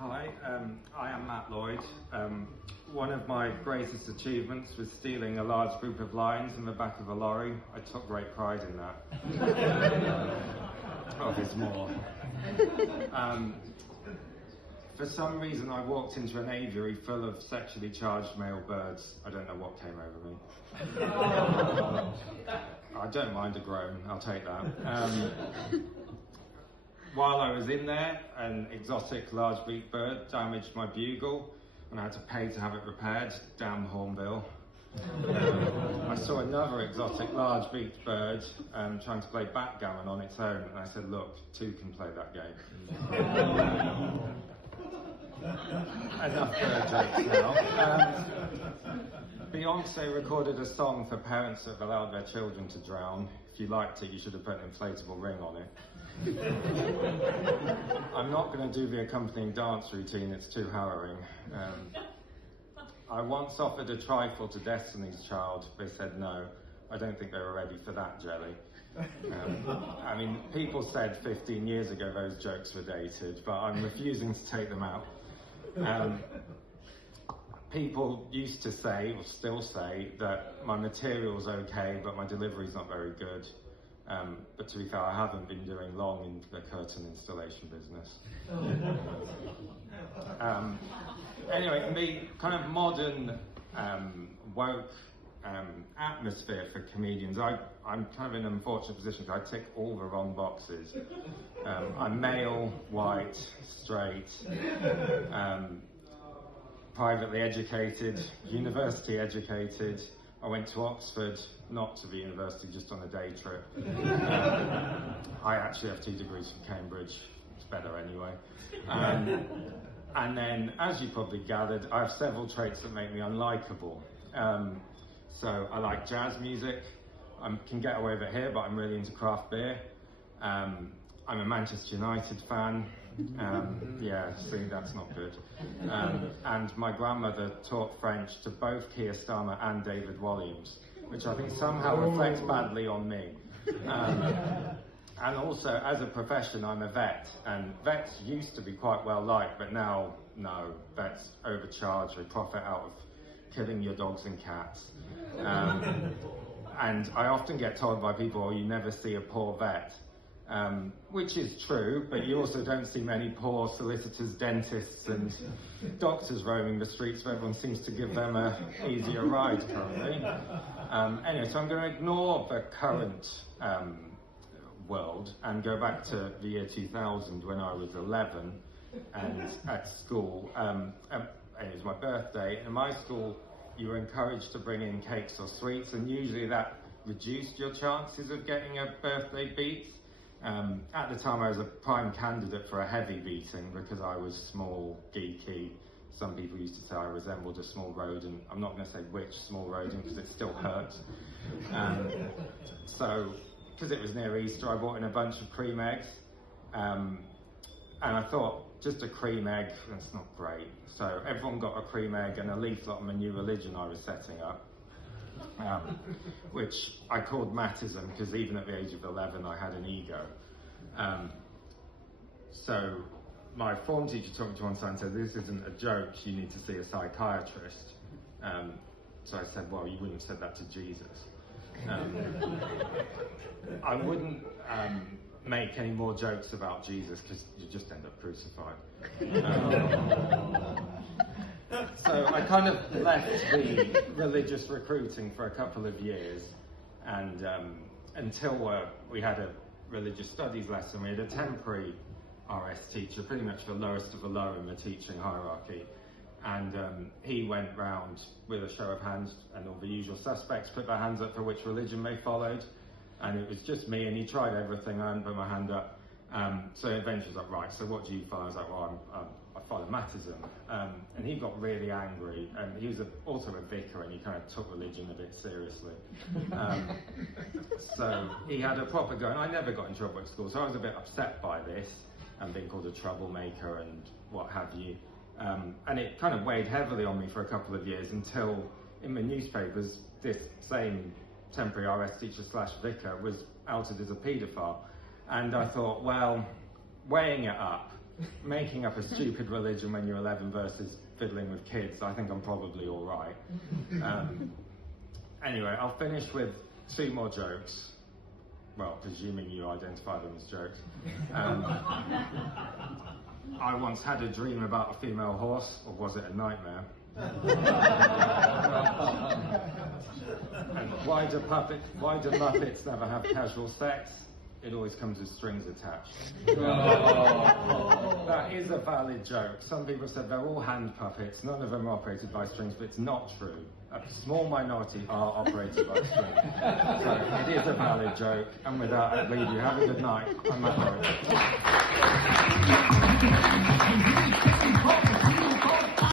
Hi, I am Matt Lloyd. One of my greatest achievements was stealing a large group of lions in the back of a lorry. I took great pride in that. Oh, there's more. For some reason, I walked into an aviary full of sexually charged male birds. I don't know what came over me. I don't mind a groan, I'll take that. While I was in there, an exotic large-beaked bird damaged my bugle, and I had to pay to have it repaired. Damn hornbill. I saw another exotic large-beaked bird trying to play backgammon on its own, and I said, look, two can play that game. Enough bird jokes now. Beyonce recorded a song for parents that have allowed their children to drown. If you liked it, you should have put an inflatable ring on it. I'm not going to do the accompanying dance routine, it's too harrowing. I once offered a trifle to Destiny's Child. They said no. I don't think they were ready for that jelly. I mean, people said 15 years ago those jokes were dated, but I'm refusing to take them out. People used to say, or still say, that my material's okay, but my delivery's not very good. But to be fair, I haven't been doing long in the curtain installation business. Anyway, in the kind of modern, woke atmosphere for comedians, I'm kind of in an unfortunate position because I tick all the wrong boxes. I'm male, white, straight, privately educated, university educated. I went to Oxford, not to the university, just on a day trip. I actually have 2 degrees from Cambridge. It's better anyway. And then, as you probably gathered, I have several traits that make me unlikable. So I like jazz music. I can get away with it here, but I'm really into craft beer. I'm a Manchester United fan. Yeah, see, that's not good. And my grandmother taught French to both Keir Starmer and David Walliams, which I think somehow reflects badly on me. And also, as a profession, I'm a vet, and vets used to be quite well liked, but now, no, vets overcharge, they profit out of killing your dogs and cats. And I often get told by people, oh, you never see a poor vet. Which is true, but you also don't see many poor solicitors, dentists and doctors roaming the streets, where everyone seems to give them an easier ride currently. Anyway, so I'm going to ignore the current world and go back to the year 2000 when I was 11 and at school. And it was my birthday. In my school, you were encouraged to bring in cakes or sweets, and usually that reduced your chances of getting a birthday beat. At the time I was a prime candidate for a heavy beating because I was small, geeky. Some people used to say I resembled a small rodent. I'm not going to say which small rodent because it still hurts. So, because it was near Easter, I brought in a bunch of cream eggs. And I thought, just a cream egg, that's not great. So everyone got a cream egg and a leaflet on the new religion I was setting up. Which I called Mattism because even at the age of 11 I had an ego. So my form teacher took me to one side and said, this isn't a joke, you need to see a psychiatrist. So I said, well, you wouldn't have said that to Jesus. I wouldn't make any more jokes about Jesus because you just end up crucified. So I kind of left the religious recruiting for a couple of years, and until we had a religious studies lesson, we had a temporary RS teacher, pretty much the lowest of the low in the teaching hierarchy, and he went round with a show of hands, and all the usual suspects put their hands up for which religion they followed, and it was just me, and he tried everything. I hadn't put my hand up. So eventually he was like, right, so what do you follow? I was like, well, I follow Mattism. And he got really angry, and he was also a vicar, and he kind of took religion a bit seriously. So he had a proper go, and I never got in trouble at school, so I was a bit upset by this, and being called a troublemaker and what have you. And it kind of weighed heavily on me for a couple of years until in the newspapers, this same temporary RS teacher / vicar was outed as a paedophile. And I thought, well, weighing it up, making up a stupid religion when you're 11 versus fiddling with kids, I think I'm probably all right. Anyway, I'll finish with 2 more jokes. Well, presuming you identify them as jokes. I once had a dream about a female horse, or was it a nightmare? And why do Muppets never have casual sex? It always comes with strings attached. That is a valid joke. Some people said they're all hand puppets, none of them are operated by strings, but it's not true. A small minority are operated by strings. So it is a valid joke, and with that I leave you. Have a good night. I'm Lloyd.